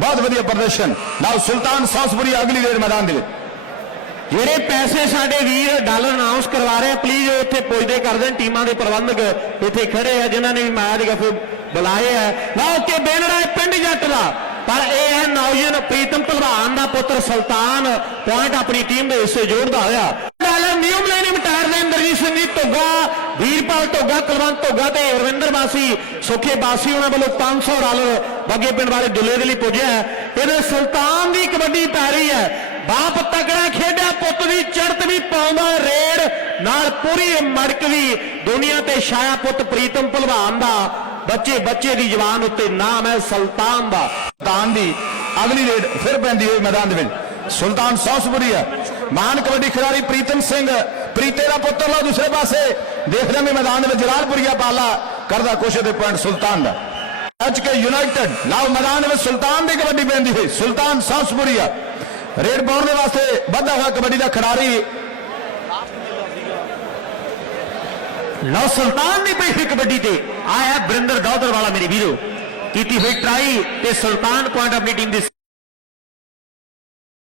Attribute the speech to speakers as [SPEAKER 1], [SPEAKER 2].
[SPEAKER 1] ਬਹੁਤ ਵਧੀਆ ਪ੍ਰਦਰਸ਼ਨ ਨਾਲ ਸੁਲਤਾਨ ਸੌਸਪੁਰੀ ਅਗਲੀ ਰੇਡ ਮੈਦਾਨ ਦੇ ਵਿੱਚ
[SPEAKER 2] ਜਿਹੜੇ ਪੈਸੇ ਸਾਡੇ ਵੀਰ ਡਾਲਰ ਅਨਾਉਂਸ ਕਰਵਾ ਰਹੇ ਪਲੀਜ਼ ਉੱਥੇ ਪੁੱਜਦੇ ਕਰ ਦੇਣ ਟੀਮਾਂ ਦੇ ਪ੍ਰਬੰਧਕ ਇੱਥੇ ਖੜੇ ਆ ਜਿਨ੍ਹਾਂ ਨੇ ਵੀ ਮੈਚ ਗੱਫੇ ਬੁਲਾਏ ਆ ਲਓ ਕਿ ਬੈਨਰ ਹੈ ਪਿੰਡ ਜੱਟ ਦਾ ਪਰ ਇਹ ਹੈ ਨੌਜਵਾਨ ਪ੍ਰੀਤਮ ਭਲਵਾਨ ਦਾ ਪੁੱਤਰ ਸੁਲਤਾਨ ਪੁਆਇੰਟ ਆਪਣੀ ਟੀਮ ਦੇ ਹਿੱਸੇ ਜੋੜਦਾ ਹੋਇਆ ਡਾਲਰ ਨਿਊ ਮਿਲੇਨੀਅਮ ਟਾਇਰ ਦੇ ਵੀਰਪਾਲ ਧੋਗਾ, ਕੁਲਵੰਤ ਧੁੱਗਾ ਤੇ ਰਵਿੰਦਰ ਬਾਸੀ, ਸੁਖੇ ਬਾਸੀ ਉਹਨਾਂ ਵੱਲੋਂ 500 ਡਾਲਰ ਬੱਗੇ ਪਿੰਡ ਵਾਲੇ ਦੁੱਲੇ ਦੇ ਲਈ ਪੁੱਜਿਆ ਇਹਦੇ ਸੁਲਤਾਨ ਦੀ ਕਬੱਡੀ ਪੈ ਰਹੀ ਹੈ। ਬਾਪ ਤਕੜਾ ਖੇਡਿਆ, ਪੁੱਤ ਦੀ ਚੜਤ ਵੀ ਪਾਉਂਦਾ ਰੇਡ ਨਾਲ ਪੂਰੀ ਮੜਕ ਵੀ ਦੁਨੀਆ ਤੇ ਛਾਇਆ ਪੁੱਤ ਪ੍ਰੀਤਮ ਭਲਵਾਨ ਦਾ। ਬੱਚੇ ਬੱਚੇ ਦੀ ਜਵਾਨ ਉੱਤੇ ਨਾਮ ਹੈ ਸੁਲਤਾਨ ਦਾ।
[SPEAKER 1] ਸੁਲਤਾਨ ਦੀ ਅਗਲੀ ਰੇਡ ਫਿਰ ਪੈਂਦੀ ਹੋਈ ਮੈਦਾਨ ਦੇ ਵਿੱਚ। ਸੁਲਤਾਨ ਸੌਸਪੁਰੀ ਹੈ। ਮਾਨ ਕਬੱਡੀ ਖਿਡਾਰੀ ਪ੍ਰੀਤਮ ਸਿੰਘ ਪ੍ਰੀਤੇ ਦਾ ਪੁੱਤਰ ਲਾ ਦੂਸਰੇ ਪਾਸੇ। ਦੇਖ ਨੇ ਮੈਦਾਨ ਦੇ ਵਿੱਚ ਜਲਾਲਪੁਰੀਆ ਪਾਲਾ ਕਰਦਾ ਕੋਸ਼ਿਸ਼ ਦੇ ਪੁਆਇੰਟ ਸੁਲਤਾਨ ਦਾ। ਅੱਜ ਕੇ ਯੂਨਾਈਟਿਡ, ਲਾਓ ਮੈਦਾਨ ਵਿੱਚ ਸੁਲਤਾਨ ਦੀ ਕਬੱਡੀ ਪੈਂਦੀ ਹੋਈ, ਸੁਲਤਾਨ ਸੌਸਪੁਰੀਆ। ਰੇਡ ਪਾਉਣ ਦੇ ਵਾਸਤੇ ਵੱਧਾ ਹੋਇਆ ਕਬੱਡੀ ਦਾ ਖਿਡਾਰੀ।
[SPEAKER 2] ਲਓ ਸੁਲਤਾਨ ਦੀ ਪਈ ਕਬੱਡੀ ਤੇ ਆਇਆ ਬਰਿੰਦਰ ਦੌਦਰ ਵਾਲਾ ਮੇਰੇ ਵੀਰੋ। ਕੀਤੀ ਹੋਈ ਟਰਾਈ ਤੇ ਸੁਲਤਾਨ ਪੁਆਇੰਟ ਆਪਣੀ ਟੀਮ ਦੇ